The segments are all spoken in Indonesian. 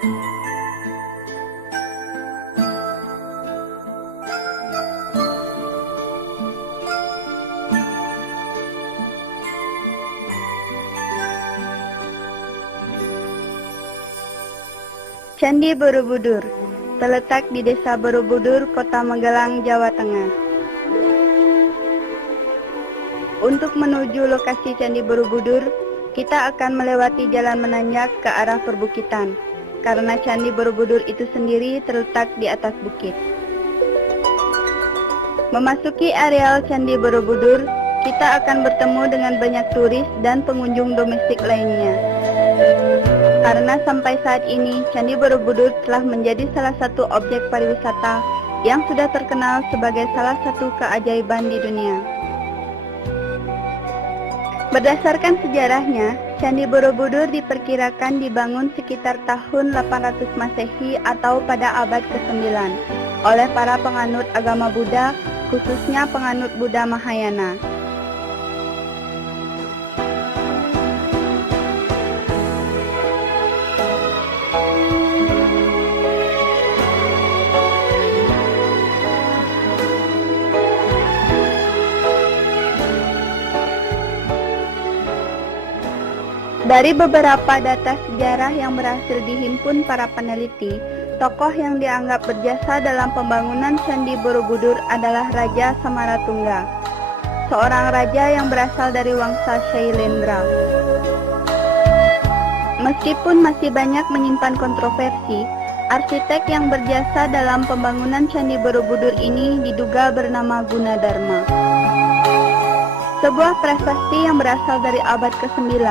Candi Borobudur terletak di Desa Borobudur, Kota Magelang, Jawa Tengah. Untuk menuju lokasi Candi Borobudur, kita akan melewati jalan menanjak ke arah perbukitan, karena Candi Borobudur itu sendiri terletak di atas bukit. Memasuki areal Candi Borobudur, kita akan bertemu dengan banyak turis dan pengunjung domestik lainnya. Karena sampai saat ini, Candi Borobudur telah menjadi salah satu objek pariwisata yang sudah terkenal sebagai salah satu keajaiban di dunia. Berdasarkan sejarahnya, Candi Borobudur diperkirakan dibangun sekitar tahun 800 Masehi atau pada abad ke-9 oleh para penganut agama Buddha, khususnya penganut Buddha Mahayana. Dari beberapa data sejarah yang berhasil dihimpun para peneliti, tokoh yang dianggap berjasa dalam pembangunan Candi Borobudur adalah Raja Samaratungga, seorang raja yang berasal dari Wangsa Shailendra. Meskipun masih banyak menyimpan kontroversi, arsitek yang berjasa dalam pembangunan Candi Borobudur ini diduga bernama Gunadarma. Sebuah prasasti yang berasal dari abad ke-9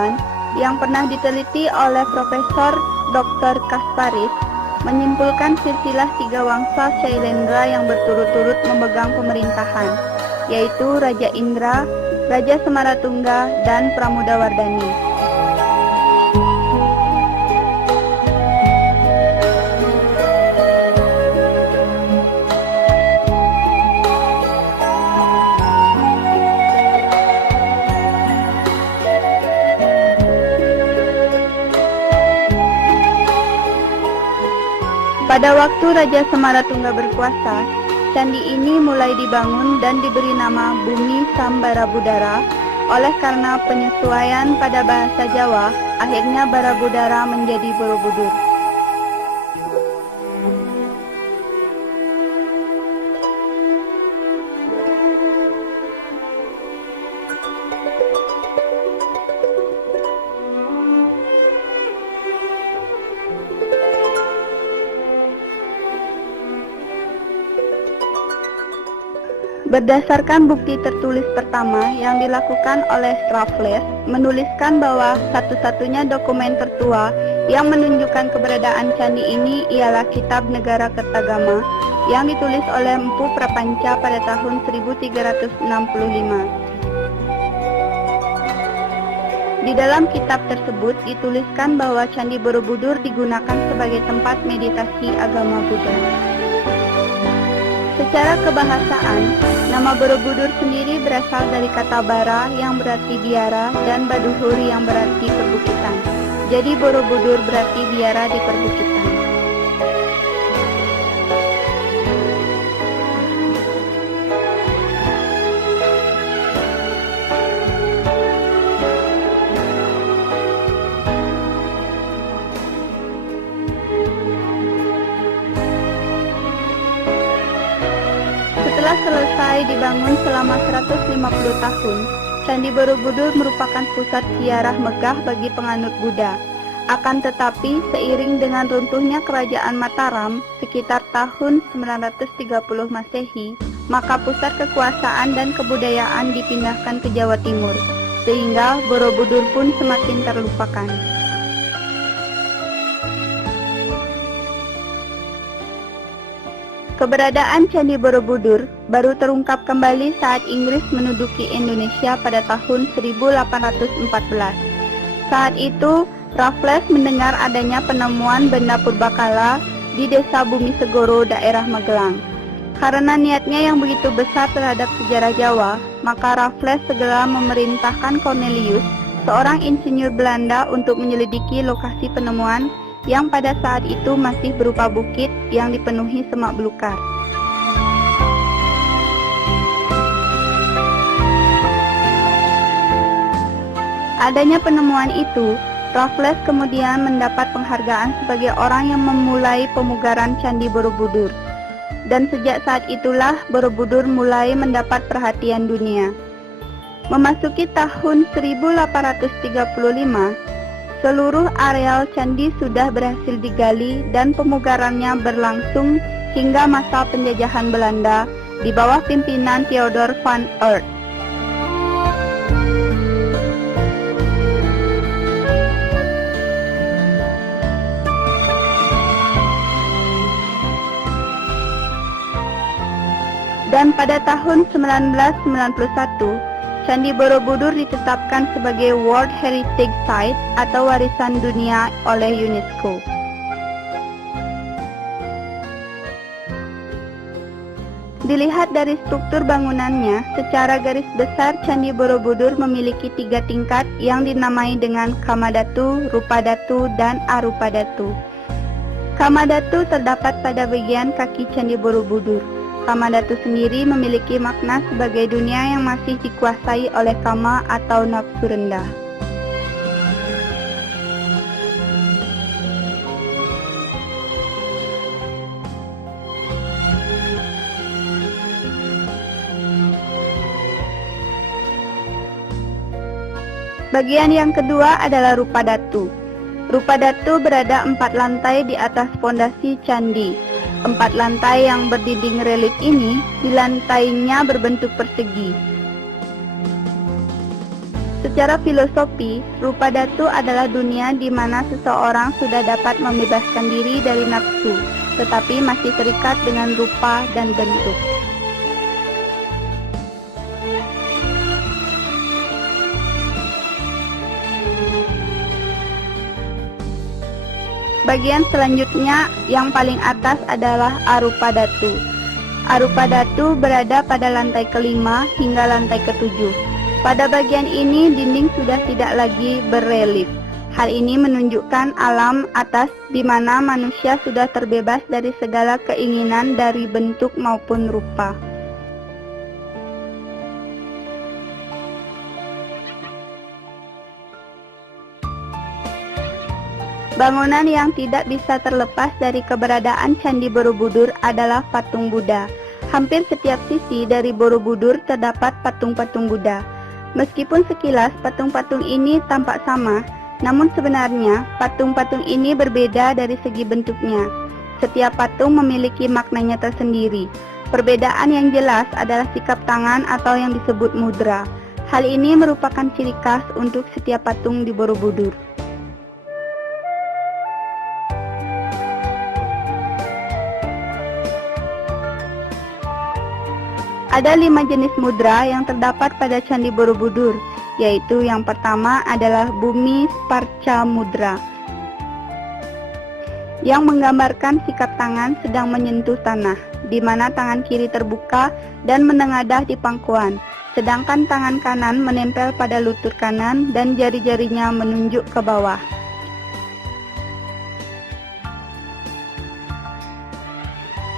yang pernah diteliti oleh Profesor Dr. Kasparis menyimpulkan silsilah 3 wangsa Shailendra yang berturut-turut memegang pemerintahan, yaitu Raja Indra, Raja Samaratungga, dan Pramodawardhani. Pada waktu Raja Samaratungga berkuasa, candi ini mulai dibangun dan diberi nama Bumi Sambarabudara. Oleh karena penyesuaian pada bahasa Jawa, akhirnya Barabudara menjadi Borobudur. Berdasarkan bukti tertulis pertama yang dilakukan oleh Raffles, menuliskan bahwa satu-satunya dokumen tertua yang menunjukkan keberadaan candi ini ialah Kitab Negara Kertagama yang ditulis oleh Empu Prapanca pada tahun 1365. Di dalam kitab tersebut dituliskan bahwa Candi Borobudur digunakan sebagai tempat meditasi agama Buddha. Secara kebahasaan, nama Borobudur sendiri berasal dari kata bara yang berarti biara dan baduhur yang berarti perbukitan. Jadi Borobudur berarti biara di perbukitan. Setelah selesai dibangun selama 150 tahun, Candi Borobudur merupakan pusat ziarah megah bagi penganut Buddha. Akan tetapi, seiring dengan runtuhnya Kerajaan Mataram sekitar tahun 930 Masehi, maka pusat kekuasaan dan kebudayaan dipindahkan ke Jawa Timur, sehingga Borobudur pun semakin terlupakan. Keberadaan Candi Borobudur baru terungkap kembali saat Inggris menduduki Indonesia pada tahun 1814. Saat itu, Raffles mendengar adanya penemuan benda purbakala di Desa Bumi Segoro, daerah Magelang. Karena niatnya yang begitu besar terhadap sejarah Jawa, maka Raffles segera memerintahkan Cornelius, seorang insinyur Belanda, untuk menyelidiki lokasi penemuan yang pada saat itu masih berupa bukit yang dipenuhi semak belukar. Adanya penemuan itu, Raffles kemudian mendapat penghargaan sebagai orang yang memulai pemugaran Candi Borobudur. Dan sejak saat itulah Borobudur mulai mendapat perhatian dunia. Memasuki tahun 1835, seluruh areal candi sudah berhasil digali dan pemugarannya berlangsung hingga masa penjajahan Belanda di bawah pimpinan Theodor van Aert. Dan pada tahun 1991, Candi Borobudur ditetapkan sebagai World Heritage Site atau warisan dunia oleh UNESCO. Dilihat dari struktur bangunannya, secara garis besar Candi Borobudur memiliki 3 tingkat yang dinamai dengan Kamadatu, Rupadatu, dan Arupadatu. Kamadatu terdapat pada bagian kaki Candi Borobudur. Kamadatu sendiri memiliki makna sebagai dunia yang masih dikuasai oleh kama atau nafsu rendah. Bagian yang kedua adalah Rupadatu. Rupadatu berada 4 lantai di atas pondasi candi. 4 lantai yang berdinding relief ini di lantainya berbentuk persegi. Secara filosofi, Rupadatu adalah dunia di mana seseorang sudah dapat membebaskan diri dari nafsu, tetapi masih terikat dengan rupa dan bentuk. Bagian selanjutnya yang paling atas adalah Arupadatu. Arupadatu berada pada lantai kelima hingga lantai ketujuh. Pada bagian ini dinding sudah tidak lagi berrelief. Hal ini menunjukkan alam atas di mana manusia sudah terbebas dari segala keinginan dari bentuk maupun rupa. Bangunan yang tidak bisa terlepas dari keberadaan Candi Borobudur adalah patung Buddha. Hampir setiap sisi dari Borobudur terdapat patung-patung Buddha. Meskipun sekilas patung-patung ini tampak sama, namun sebenarnya patung-patung ini berbeda dari segi bentuknya. Setiap patung memiliki maknanya tersendiri. Perbedaan yang jelas adalah sikap tangan atau yang disebut mudra. Hal ini merupakan ciri khas untuk setiap patung di Borobudur. Ada 5 jenis mudra yang terdapat pada Candi Borobudur, yaitu yang pertama adalah Bumi Sparca Mudra, yang menggambarkan sikap tangan sedang menyentuh tanah, di mana tangan kiri terbuka dan menengadah di pangkuan, sedangkan tangan kanan menempel pada lutut kanan dan jari-jarinya menunjuk ke bawah.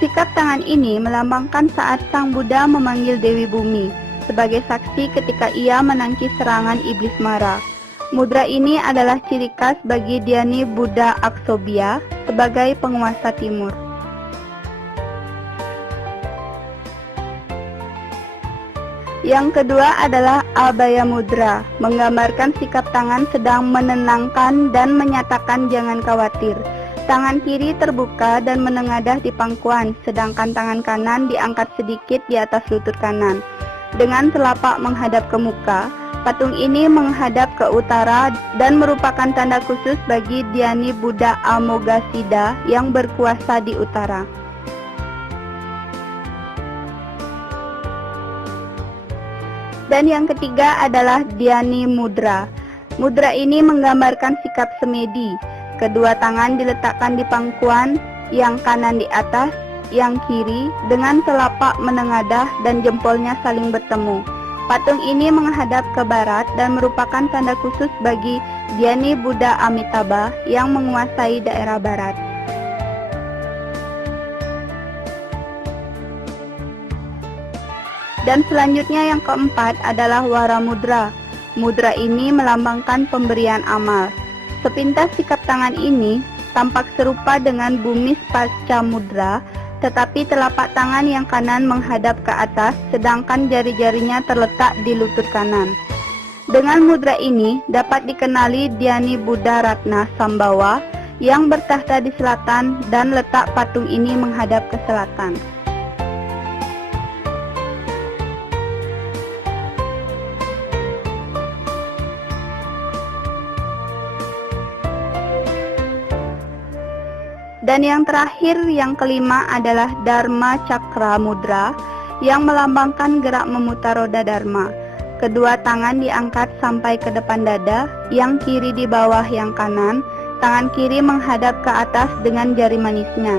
Sikap tangan ini melambangkan saat Sang Buddha memanggil Dewi Bumi sebagai saksi ketika ia menangkis serangan iblis Mara. Mudra ini adalah ciri khas bagi Dhyani Buddha Aksobhya sebagai penguasa timur. Yang kedua adalah Abhaya Mudra, menggambarkan sikap tangan sedang menenangkan dan menyatakan jangan khawatir. Tangan kiri terbuka dan menengadah di pangkuan, sedangkan tangan kanan diangkat sedikit di atas lutut kanan. Dengan telapak menghadap ke muka, patung ini menghadap ke utara dan merupakan tanda khusus bagi Dhyani Buddha Amoghasiddha yang berkuasa di utara. Dan yang ketiga adalah Dhyani Mudra. Mudra ini menggambarkan sikap semedi. Kedua tangan diletakkan di pangkuan, yang kanan di atas, yang kiri dengan telapak menengadah dan jempolnya saling bertemu. Patung ini menghadap ke barat dan merupakan tanda khusus bagi Dhyani Buddha Amitabha yang menguasai daerah barat. Dan selanjutnya yang keempat adalah Wara Mudra. Mudra ini melambangkan pemberian amal. Sepintas sikap tangan ini tampak serupa dengan bumi pasca mudra, tetapi telapak tangan yang kanan menghadap ke atas, sedangkan jari-jarinya terletak di lutut kanan. Dengan mudra ini dapat dikenali Dhyani Buddha Ratna Sambawa yang bertahta di selatan dan letak patung ini menghadap ke selatan. Dan yang terakhir, yang kelima adalah Dharma Cakra Mudra yang melambangkan gerak memutar roda Dharma. Kedua tangan diangkat sampai ke depan dada, yang kiri di bawah yang kanan, tangan kiri menghadap ke atas dengan jari manisnya.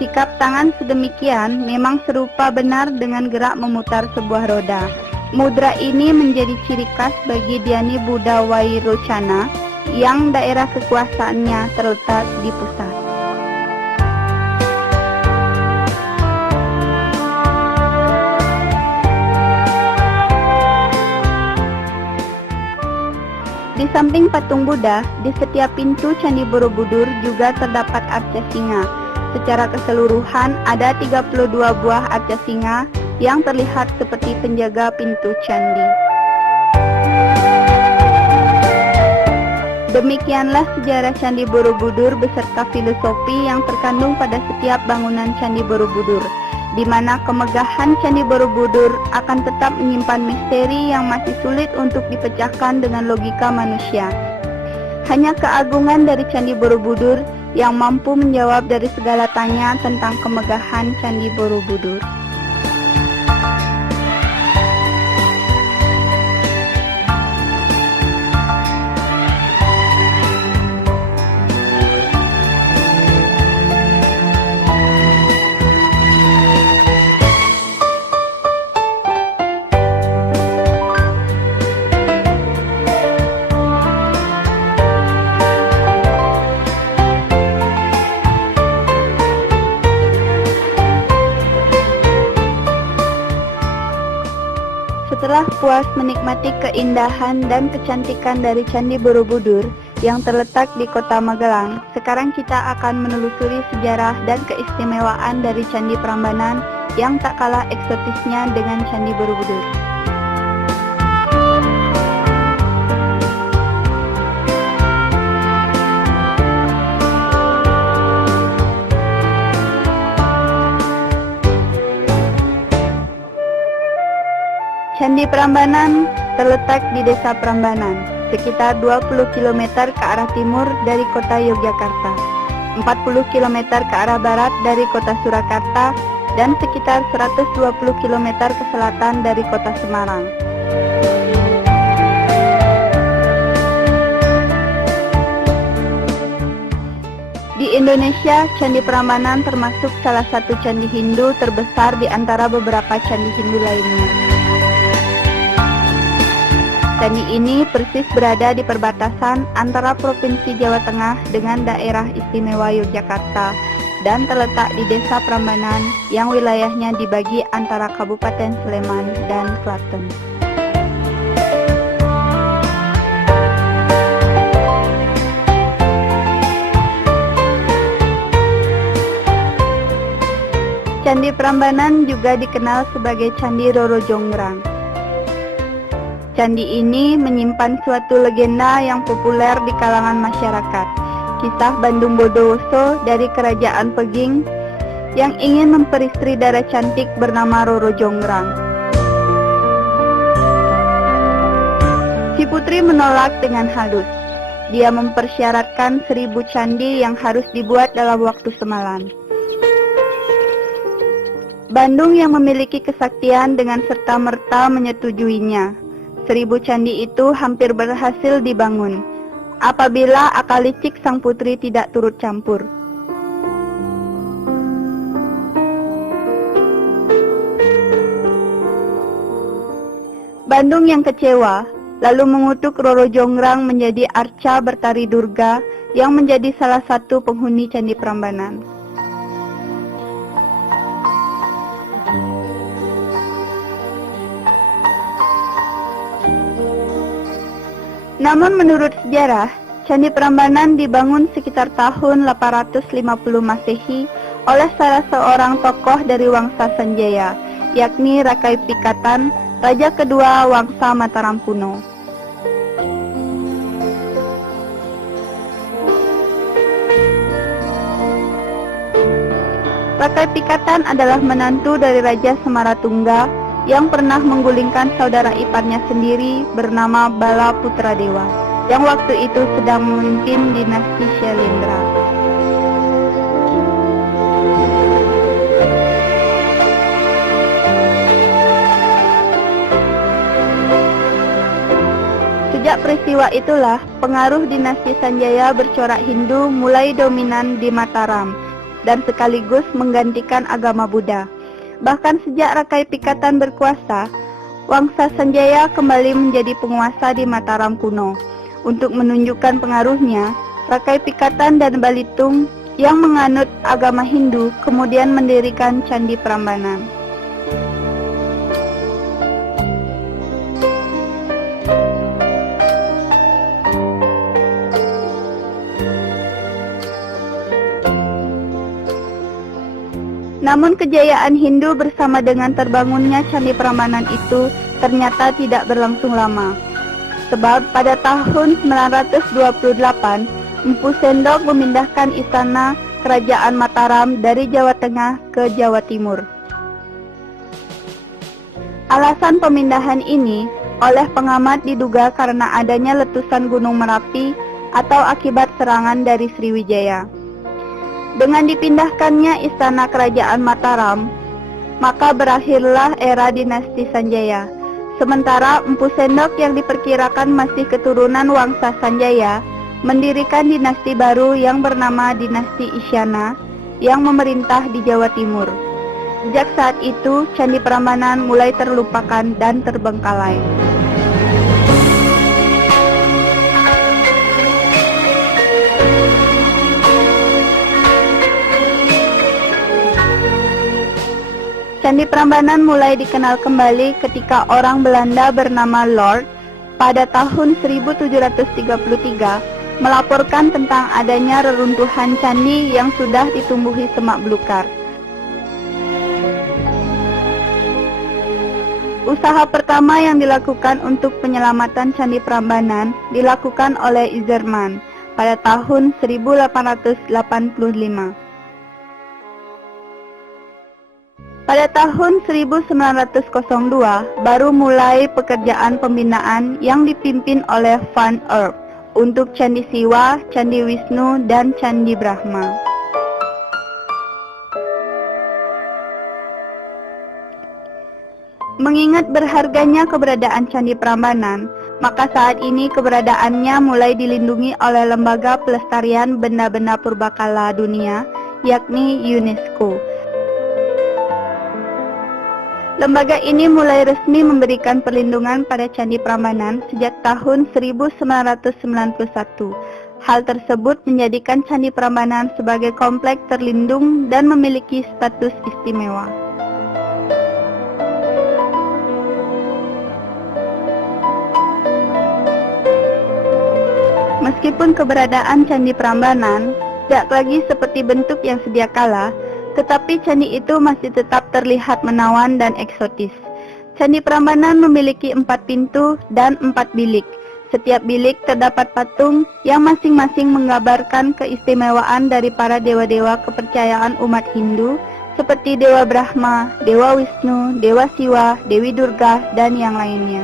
Sikap tangan sedemikian memang serupa benar dengan gerak memutar sebuah roda. Mudra ini menjadi ciri khas bagi Dhyani Buddha Vairocana yang daerah kekuasaannya terletak di pusat. Di samping patung Buddha, di setiap pintu Candi Borobudur juga terdapat arca singa. Secara keseluruhan ada 32 buah arca singa yang terlihat seperti penjaga pintu candi. Demikianlah sejarah Candi Borobudur beserta filosofi yang terkandung pada setiap bangunan Candi Borobudur, di mana kemegahan Candi Borobudur akan tetap menyimpan misteri yang masih sulit untuk dipecahkan dengan logika manusia. Hanya keagungan dari Candi Borobudur yang mampu menjawab dari segala tanya tentang kemegahan Candi Borobudur. Setelah puas menikmati keindahan dan kecantikan dari Candi Borobudur yang terletak di kota Magelang, sekarang kita akan menelusuri sejarah dan keistimewaan dari Candi Prambanan yang tak kalah eksotisnya dengan Candi Borobudur. Candi Prambanan terletak di Desa Prambanan, sekitar 20 km ke arah timur dari kota Yogyakarta, 40 km ke arah barat dari kota Surakarta, dan sekitar 120 km ke selatan dari kota Semarang. Di Indonesia, Candi Prambanan termasuk salah satu candi Hindu terbesar di antara beberapa candi Hindu lainnya. Candi ini persis berada di perbatasan antara Provinsi Jawa Tengah dengan daerah istimewa Yogyakarta dan terletak di Desa Prambanan yang wilayahnya dibagi antara Kabupaten Sleman dan Klaten. Candi Prambanan juga dikenal sebagai Candi Roro Jonggrang. Candi ini menyimpan suatu legenda yang populer di kalangan masyarakat, kisah Bandung Bondowoso dari Kerajaan Peging yang ingin memperistri dara cantik bernama Roro Jonggrang. Si putri menolak dengan halus. Dia mempersyaratkan 1000 candi yang harus dibuat dalam waktu semalam. Bandung yang memiliki kesaktian dengan serta-merta menyetujuinya. 1000 candi itu hampir berhasil dibangun, apabila akal licik sang putri tidak turut campur. Bandung yang kecewa, lalu mengutuk Roro Jonggrang menjadi arca bertari Durga yang menjadi salah satu penghuni Candi Prambanan. Namun menurut sejarah, Candi Prambanan dibangun sekitar tahun 850 Masehi oleh salah seorang tokoh dari Wangsa Sanjaya, yakni Rakai Pikatan, raja kedua Wangsa Mataram kuno. Rakai Pikatan adalah menantu dari Raja Semaratungga yang pernah menggulingkan saudara iparnya sendiri bernama Bala Putradewa, yang waktu itu sedang memimpin dinasti Syailendra. Sejak peristiwa itulah, pengaruh dinasti Sanjaya bercorak Hindu mulai dominan di Mataram dan sekaligus menggantikan agama Buddha. Bahkan sejak Rakai Pikatan berkuasa, Wangsa Sanjaya kembali menjadi penguasa di Mataram kuno. Untuk menunjukkan pengaruhnya, Rakai Pikatan dan Balitung yang menganut agama Hindu kemudian mendirikan Candi Prambanan. Namun kejayaan Hindu bersama dengan terbangunnya Candi Prambanan itu ternyata tidak berlangsung lama. Sebab pada tahun 928, Empu Sendok memindahkan istana Kerajaan Mataram dari Jawa Tengah ke Jawa Timur. Alasan pemindahan ini oleh pengamat diduga karena adanya letusan Gunung Merapi atau akibat serangan dari Sriwijaya. Dengan dipindahkannya istana Kerajaan Mataram, maka berakhirlah era dinasti Sanjaya. Sementara Empu Sendok yang diperkirakan masih keturunan Wangsa Sanjaya, mendirikan dinasti baru yang bernama Dinasti Isyana yang memerintah di Jawa Timur. Sejak saat itu, Candi Prambanan mulai terlupakan dan terbengkalai. Candi Prambanan mulai dikenal kembali ketika orang Belanda bernama Lord pada tahun 1733 melaporkan tentang adanya reruntuhan candi yang sudah ditumbuhi semak belukar. Usaha pertama yang dilakukan untuk penyelamatan Candi Prambanan dilakukan oleh Izerman pada tahun 1885. Pada tahun 1902 baru mulai pekerjaan pembinaan yang dipimpin oleh Van Erp untuk Candi Siwa, Candi Wisnu, dan Candi Brahma. Mengingat berharganya keberadaan Candi Prambanan, maka saat ini keberadaannya mulai dilindungi oleh Lembaga Pelestarian Benda-Benda Purbakala Dunia, yakni UNESCO. Lembaga ini mulai resmi memberikan perlindungan pada Candi Prambanan sejak tahun 1991. Hal tersebut menjadikan Candi Prambanan sebagai kompleks terlindung dan memiliki status istimewa. Meskipun keberadaan Candi Prambanan tidak lagi seperti bentuk yang sedia kala, tetapi candi itu masih tetap terlihat menawan dan eksotis. Candi Prambanan memiliki 4 pintu dan 4 bilik. Setiap bilik terdapat patung yang masing-masing menggambarkan keistimewaan dari para dewa-dewa kepercayaan umat Hindu seperti Dewa Brahma, Dewa Wisnu, Dewa Siwa, Dewi Durga, dan yang lainnya.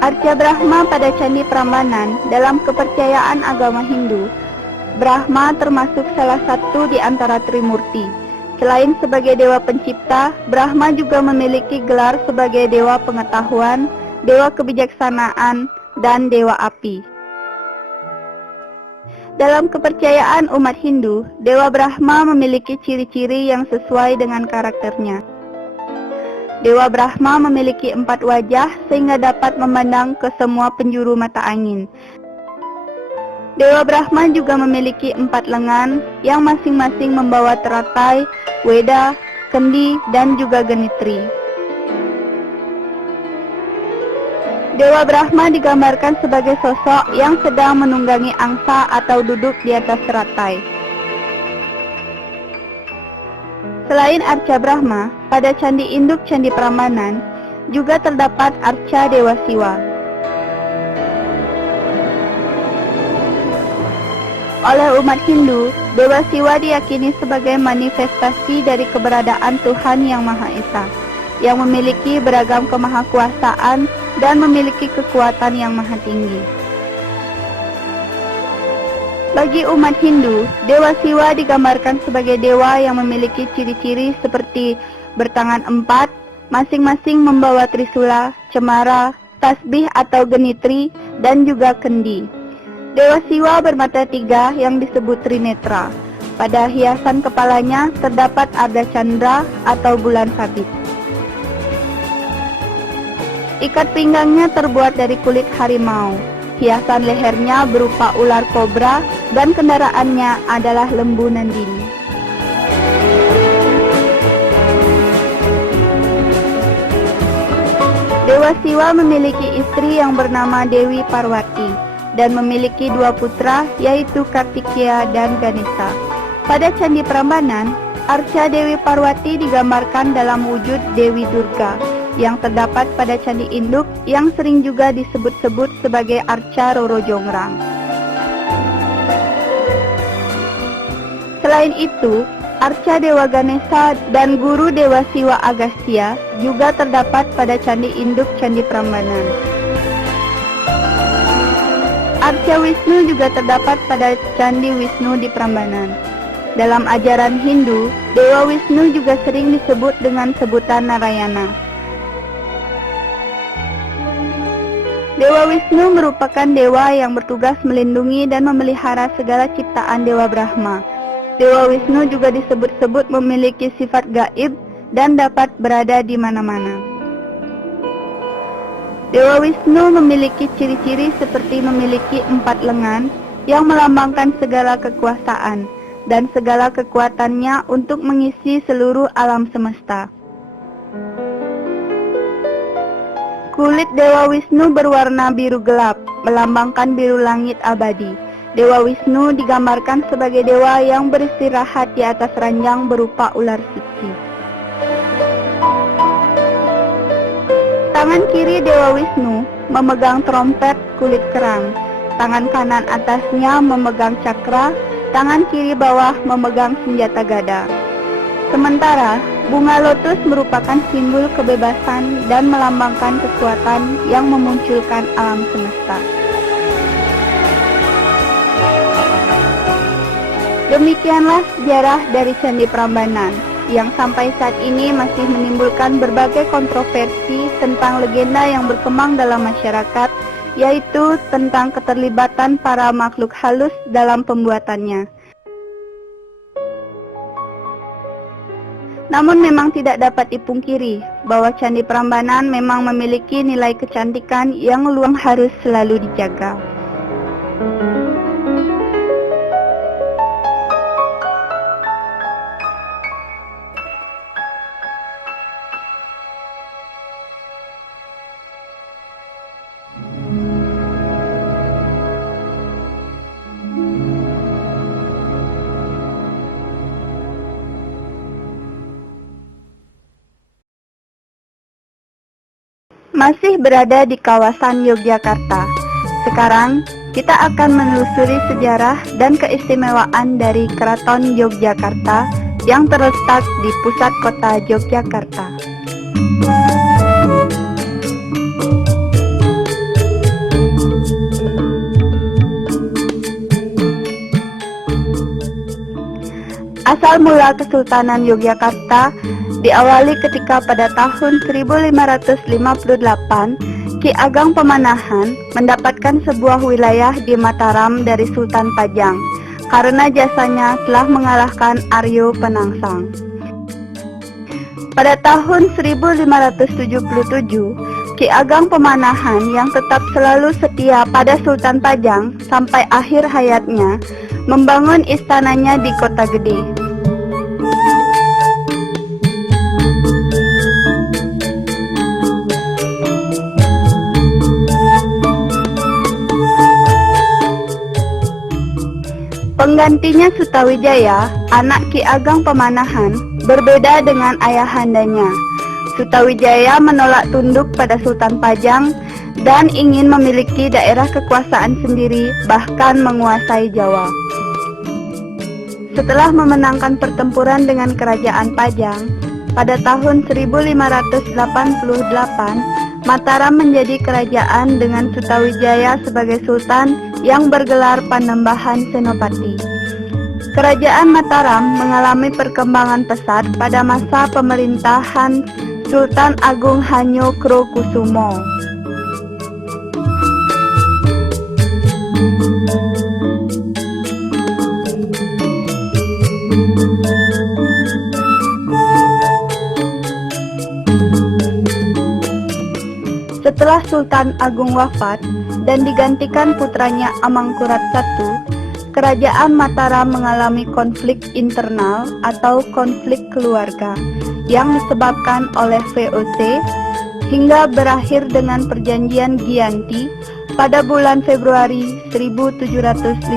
Arca Brahma pada Candi Prambanan dalam kepercayaan agama Hindu, Brahma termasuk salah satu di antara Trimurti. Selain sebagai dewa pencipta, Brahma juga memiliki gelar sebagai dewa pengetahuan, dewa kebijaksanaan, dan dewa api. Dalam kepercayaan umat Hindu, Dewa Brahma memiliki ciri-ciri yang sesuai dengan karakternya. Dewa Brahma memiliki 4 wajah sehingga dapat memandang ke semua penjuru mata angin. Dewa Brahma juga memiliki 4 lengan yang masing-masing membawa teratai, weda, kendi, dan juga genitri. Dewa Brahma digambarkan sebagai sosok yang sedang menunggangi angsa atau duduk di atas teratai. Selain arca Brahma, pada candi induk Candi Prambanan juga terdapat arca Dewa Siwa. Oleh umat Hindu, Dewa Siwa diyakini sebagai manifestasi dari keberadaan Tuhan Yang Maha Esa, yang memiliki beragam kemahakuasaan dan memiliki kekuatan yang maha tinggi. Bagi umat Hindu, Dewa Siwa digambarkan sebagai dewa yang memiliki ciri-ciri seperti bertangan 4, masing-masing membawa trisula, cemara, tasbih atau genitri, dan juga kendi. Dewa Siwa bermata 3 yang disebut trinetra. Pada hiasan kepalanya terdapat arda candra atau bulan sabit. Ikat pinggangnya terbuat dari kulit harimau. Hiasan lehernya berupa ular kobra dan kendaraannya adalah lembu Nandini. Dewa Siwa memiliki istri yang bernama Dewi Parwati dan memiliki 2 putra yaitu Kartikeya dan Ganesha. Pada Candi Prambanan, arca Dewi Parwati digambarkan dalam wujud Dewi Durga yang terdapat pada Candi Induk yang sering juga disebut-sebut sebagai arca Roro Jongrang. Selain itu, arca Dewa Ganesha dan guru Dewa Siwa Agastya juga terdapat pada Candi Induk Candi Prambanan. Arca Wisnu juga terdapat pada Candi Wisnu di Prambanan. Dalam ajaran Hindu, Dewa Wisnu juga sering disebut dengan sebutan Narayana. Dewa Wisnu merupakan dewa yang bertugas melindungi dan memelihara segala ciptaan Dewa Brahma. Dewa Wisnu juga disebut-sebut memiliki sifat gaib dan dapat berada di mana-mana. Dewa Wisnu memiliki ciri-ciri seperti memiliki 4 lengan yang melambangkan segala kekuasaan dan segala kekuatannya untuk mengisi seluruh alam semesta. Kulit Dewa Wisnu berwarna biru gelap, melambangkan biru langit abadi. Dewa Wisnu digambarkan sebagai dewa yang beristirahat di atas ranjang berupa ular suci. Tangan kiri Dewa Wisnu memegang trompet kulit kerang, tangan kanan atasnya memegang cakra, tangan kiri bawah memegang senjata gada. Sementara, bunga lotus merupakan simbol kebebasan dan melambangkan kekuatan yang memunculkan alam semesta. Demikianlah sejarah dari Candi Prambanan, yang sampai saat ini masih menimbulkan berbagai kontroversi tentang legenda yang berkembang dalam masyarakat, yaitu tentang keterlibatan para makhluk halus dalam pembuatannya. Namun memang tidak dapat dipungkiri bahwa Candi Prambanan memang memiliki nilai kecantikan yang luang harus selalu dijaga. Masih berada di kawasan Yogyakarta. Sekarang kita akan menelusuri sejarah dan keistimewaan dari Keraton Yogyakarta yang terletak di pusat kota Yogyakarta. Asal mula Kesultanan Yogyakarta diawali ketika pada tahun 1558 Ki Ageng Pamanahan mendapatkan sebuah wilayah di Mataram dari Sultan Pajang karena jasanya telah mengalahkan Aryo Penangsang. Pada tahun 1577, Ki Ageng Pamanahan yang tetap selalu setia pada Sultan Pajang sampai akhir hayatnya membangun istananya di Kota Gede. Penggantinya Sutawijaya, anak Ki Ageng Pamanahan, berbeda dengan ayahandanya. Sutawijaya menolak tunduk pada Sultan Pajang dan ingin memiliki daerah kekuasaan sendiri, bahkan menguasai Jawa. Setelah memenangkan pertempuran dengan Kerajaan Pajang, pada tahun 1588, Mataram menjadi kerajaan dengan Sutawijaya sebagai sultan yang bergelar Panembahan Senopati. Kerajaan Mataram mengalami perkembangan pesat pada masa pemerintahan Sultan Agung Hanyokrokusumo. Setelah Sultan Agung wafat dan digantikan putranya Amangkurat I, Kerajaan Mataram mengalami konflik internal atau konflik keluarga yang disebabkan oleh VOC hingga berakhir dengan Perjanjian Giyanti pada bulan Februari 1755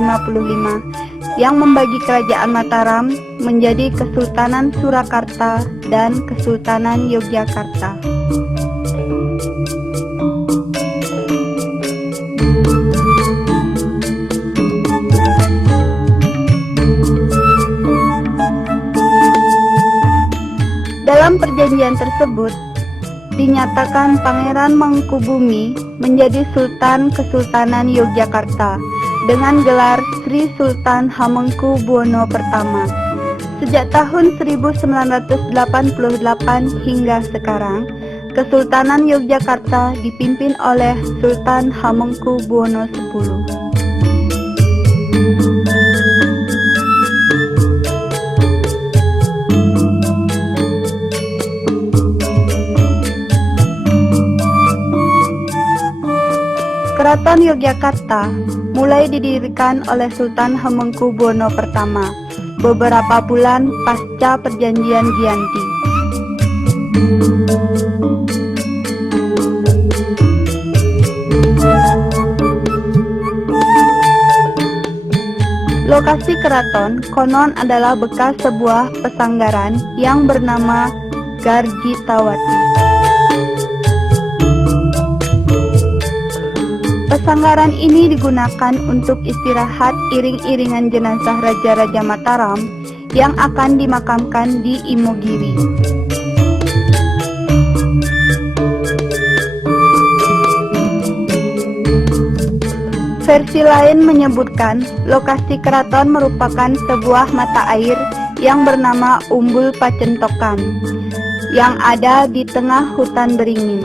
yang membagi Kerajaan Mataram menjadi Kesultanan Surakarta dan Kesultanan Yogyakarta. Dalam perjanjian tersebut, dinyatakan Pangeran Mangkubumi menjadi Sultan Kesultanan Yogyakarta dengan gelar Sri Sultan Hamengkubuwono I. Sejak tahun 1988 hingga sekarang, Kesultanan Yogyakarta dipimpin oleh Sultan Hamengkubuwono X. Keraton Yogyakarta mulai didirikan oleh Sultan Hamengkubuwono I beberapa bulan pasca Perjanjian Giyanti. Lokasi keraton konon adalah bekas sebuah pesanggaran yang bernama Garjitawati. Pesanggaran ini digunakan untuk istirahat iring-iringan jenazah Raja-Raja Mataram yang akan dimakamkan di Imogiri. Versi lain menyebutkan lokasi keraton merupakan sebuah mata air yang bernama Umbul Pacentokan yang ada di tengah hutan beringin.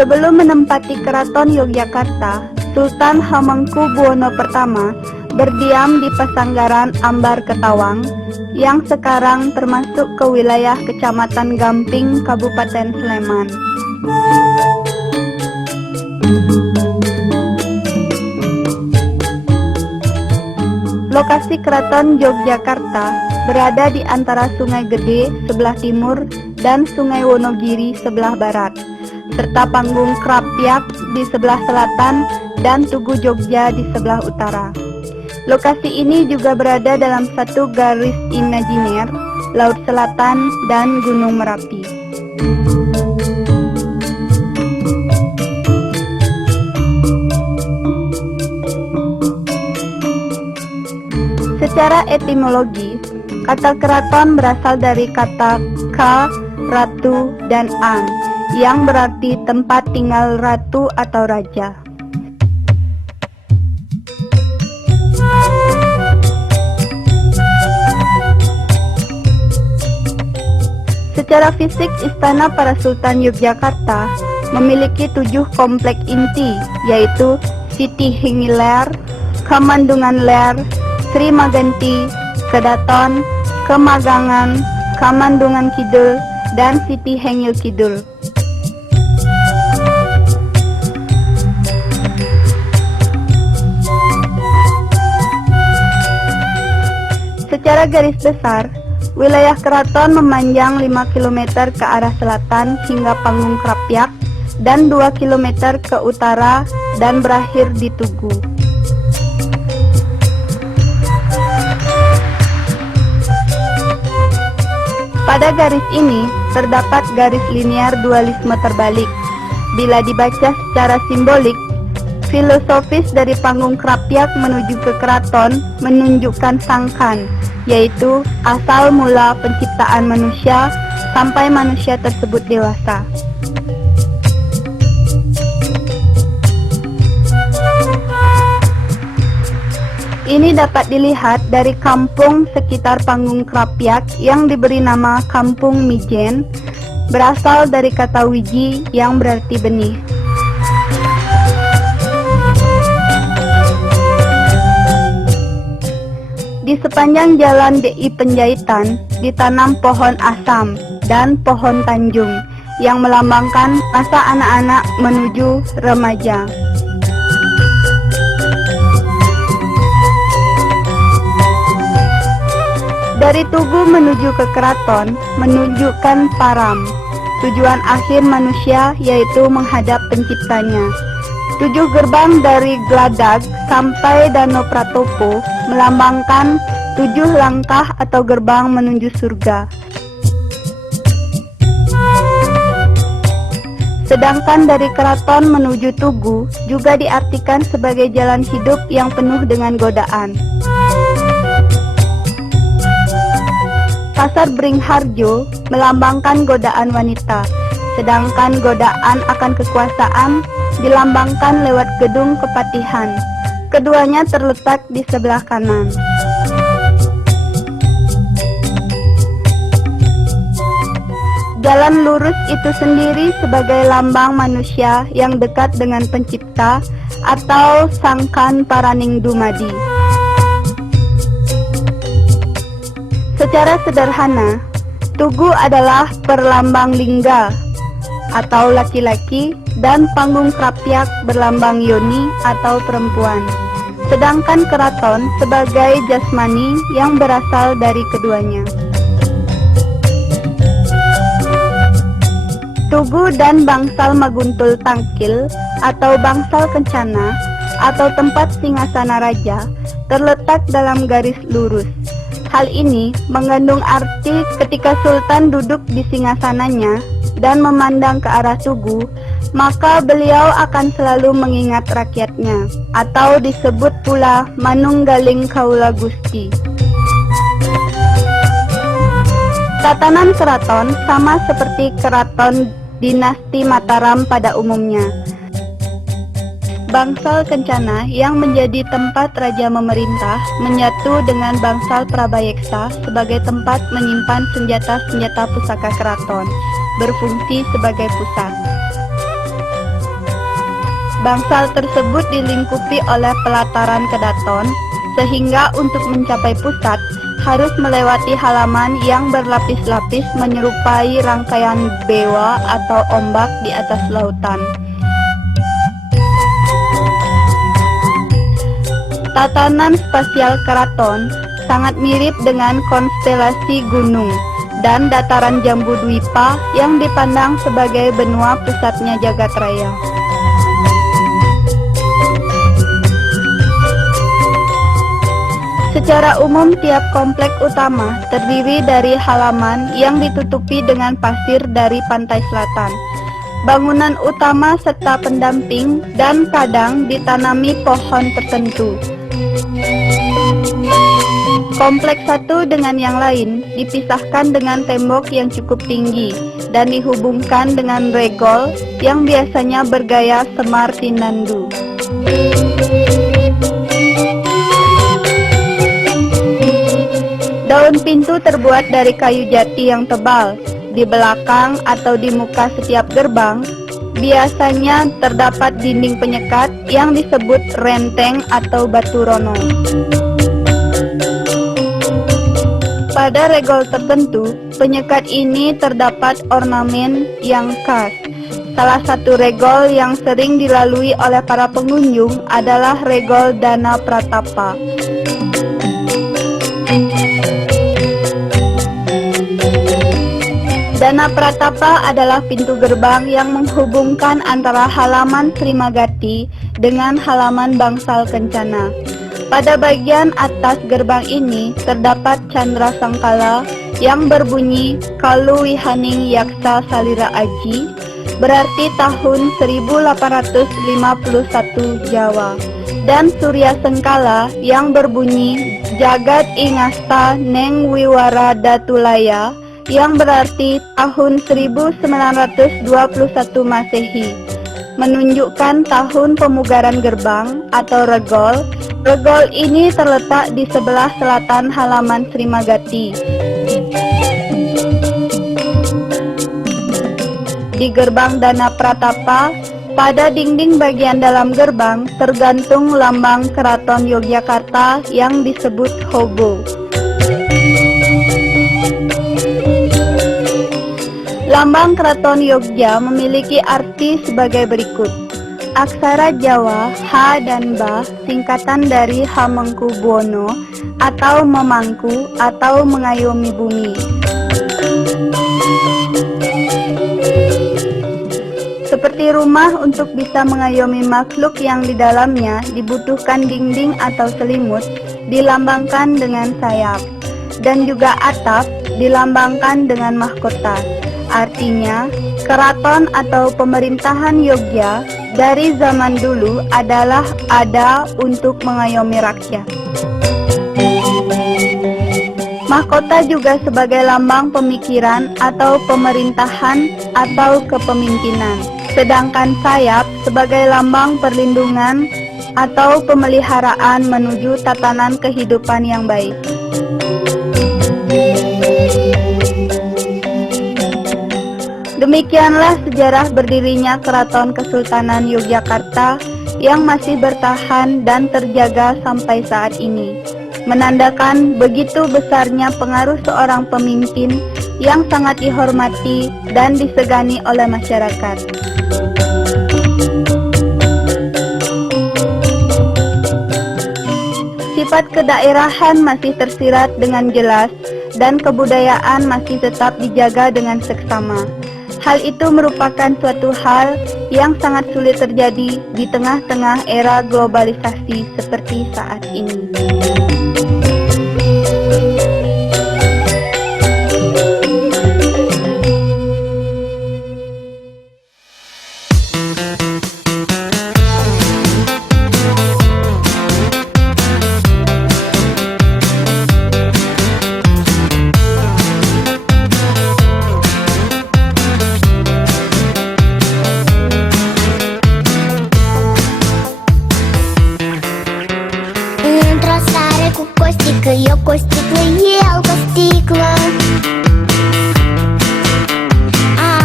Sebelum menempati Keraton Yogyakarta, Sultan Hamengkubuwono I berdiam di Pesanggaran Ambar Ketawang yang sekarang termasuk ke wilayah Kecamatan Gamping, Kabupaten Sleman. Lokasi Keraton Yogyakarta berada di antara Sungai Gede sebelah timur dan Sungai Wonogiri sebelah barat, serta Panggung Krapyak di sebelah selatan dan Tugu Jogja di sebelah utara. Lokasi ini juga berada dalam satu garis imajiner, Laut Selatan dan Gunung Merapi. Secara etimologi, kata keraton berasal dari kata ka, ratu, dan an, yang berarti tempat tinggal ratu atau raja. Secara fisik, Istana Para Sultan Yogyakarta memiliki 7 komplek inti, yaitu Siti Hingiler, Kamandungan Ler, Sri Maganti, Kedaton, Kemagangan, Kamandungan Kidul, dan Siti Hengil Kidul. Secara garis besar, wilayah keraton memanjang 5 km ke arah selatan hingga Panggung Krapyak dan 2 km ke utara dan berakhir di Tugu. Pada garis ini terdapat garis linear dualisme terbalik. Bila dibaca secara simbolik, filosofis dari Panggung Krapyak menuju ke keraton menunjukkan sangkan, yaitu asal mula penciptaan manusia sampai manusia tersebut dewasa. Ini dapat dilihat dari kampung sekitar Panggung Krapyak yang diberi nama Kampung Mijen, berasal dari kata wiji yang berarti benih. Di sepanjang jalan DI Penjahitan ditanam pohon asam dan pohon tanjung yang melambangkan masa anak-anak menuju remaja. Dari Tugu menuju ke keraton menunjukkan param, tujuan akhir manusia yaitu menghadap penciptanya. 7 gerbang dari Gladag sampai Danau Pratopo melambangkan 7 langkah atau gerbang menuju surga. Sedangkan dari keraton menuju Tugu juga diartikan sebagai jalan hidup yang penuh dengan godaan. Pasar Beringharjo melambangkan godaan wanita, sedangkan godaan akan kekuasaan dilambangkan lewat gedung kepatihan. Keduanya terletak di sebelah kanan. Jalan lurus itu sendiri sebagai lambang manusia yang dekat dengan pencipta atau Sangkan Paraning Dumadi. Secara sederhana, Tugu adalah perlambang lingga atau laki-laki dan Panggung Krapyak berlambang yoni atau perempuan. Sedangkan keraton sebagai jasmani yang berasal dari keduanya. Tugu dan Bangsal Maguntul Tangkil atau Bangsal Kencana atau tempat singgasana raja terletak dalam garis lurus. Hal ini mengandung arti ketika Sultan duduk di singgasananya dan memandang ke arah Tugu, maka beliau akan selalu mengingat rakyatnya, atau disebut pula Manunggaling Kaula Gusti. Tatanan keraton sama seperti keraton dinasti Mataram pada umumnya. Bangsal Kencana yang menjadi tempat raja memerintah menyatu dengan Bangsal Prabayeksa sebagai tempat menyimpan senjata-senjata pusaka keraton, berfungsi sebagai pusat. Bangsal tersebut dilingkupi oleh pelataran kedaton, sehingga untuk mencapai pusat harus melewati halaman yang berlapis-lapis menyerupai rangkaian bewa atau ombak di atas lautan. Tatanan spasial keraton sangat mirip dengan konstelasi gunung dan dataran Jambudwipa yang dipandang sebagai benua pusatnya jagat raya. Secara umum, tiap komplek utama terdiri dari halaman yang ditutupi dengan pasir dari pantai selatan, bangunan utama serta pendamping, dan kadang ditanami pohon tertentu. Kompleks satu dengan yang lain dipisahkan dengan tembok yang cukup tinggi dan dihubungkan dengan regol yang biasanya bergaya Semar Tinandu. Daun pintu terbuat dari kayu jati yang tebal, di belakang atau di muka setiap gerbang, biasanya terdapat dinding penyekat yang disebut renteng atau batu rono. Pada regol tertentu, penyekat ini terdapat ornamen yang khas. Salah satu regol yang sering dilalui oleh para pengunjung adalah regol Dana Pratapa. Dana Pratapa adalah pintu gerbang yang menghubungkan antara halaman Srimagati dengan halaman Bangsal Kencana. Pada bagian atas gerbang ini terdapat candra sangkala yang berbunyi Kalu Wihaning Yaksa Salira Aji, berarti tahun 1851 Jawa, dan Surya Sengkala yang berbunyi Jagat Ingasta Neng Wiwara Datulaya, yang berarti tahun 1921 Masehi, menunjukkan tahun pemugaran gerbang atau regol. Regol ini terletak di sebelah selatan halaman Srimagati. Di gerbang Dana Pratapa, pada dinding bagian dalam gerbang tergantung lambang Keraton Yogyakarta yang disebut hobo. Lambang Keraton Yogya memiliki arti sebagai berikut. Aksara Jawa H dan Ba singkatan dari Hamengkubuwono atau memangku atau mengayomi bumi. Seperti rumah, untuk bisa mengayomi makhluk yang di dalamnya dibutuhkan dinding atau selimut, dilambangkan dengan sayap, dan juga atap dilambangkan dengan mahkota. Artinya, keraton atau pemerintahan Yogya dari zaman dulu adalah ada untuk mengayomi rakyat. Mahkota juga sebagai lambang pemikiran atau pemerintahan atau kepemimpinan. Sedangkan sayap sebagai lambang perlindungan atau pemeliharaan menuju tatanan kehidupan yang baik. Demikianlah sejarah berdirinya Keraton Kesultanan Yogyakarta yang masih bertahan dan terjaga sampai saat ini, menandakan begitu besarnya pengaruh seorang pemimpin yang sangat dihormati dan disegani oleh masyarakat. Sifat kedaerahan masih tersirat dengan jelas dan kebudayaan masih tetap dijaga dengan seksama. Hal itu merupakan suatu hal yang sangat sulit terjadi di tengah-tengah era globalisasi seperti saat ini. Eu cu sticlă, el cu sticlă.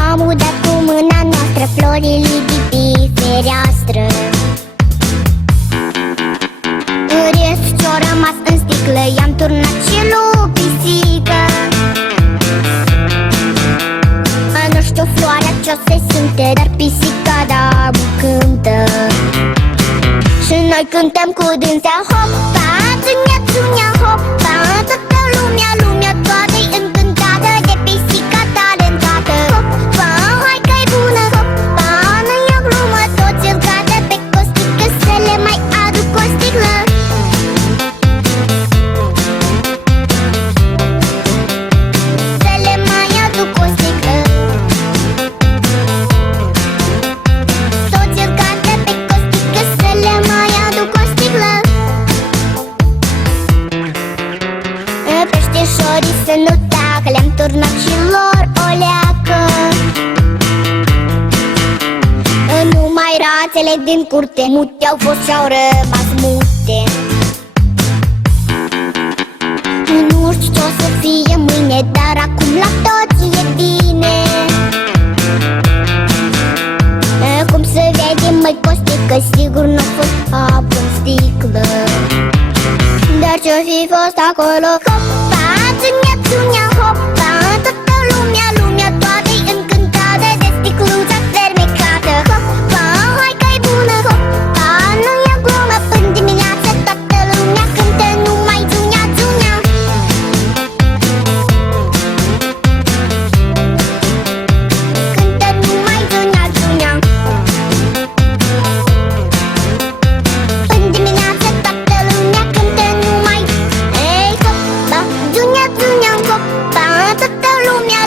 Am udat cu mâna noastră florile de pe fereastră. Restul ce-o rămas în sticlă i-am turnat și lui pisică. Nu știu floarea ce-o se simte, dar pisica da-bu cântă. Și noi cântăm cu dânsea hopa, țânia, țânia, hopa. Toată lumea toată-i încântată de pisica talentată. Hopa, hai că-i bună, hopa, nu-i o glumă, toți îl cadă pe costică, să le mai aduc o sticlă. Să le mai aduc o sticlă. Toți îl cadă pe costică, să le mai aduc o sticlă. Peștișorii să nu tacă, le-am turnat și lor o leacă. Numai rațele din curte mute au fost și-au rămas mute. Nu știu ce-o să fie mâine, dar acum la toți e bine. sticlă. Dar ce-o fi fost acolo? Hopa, țunia, hopa, toată lumea toată-i încântată de sticluța fermecată. Hopa, hai că-i bună, hopa, nu e o glumă, până dimineață toată lumea cântă numai țunia. Cântă numai țunia. Până dimineață toată lumea cântă numai. Ei, hopa, țunia, hopa, toată lumea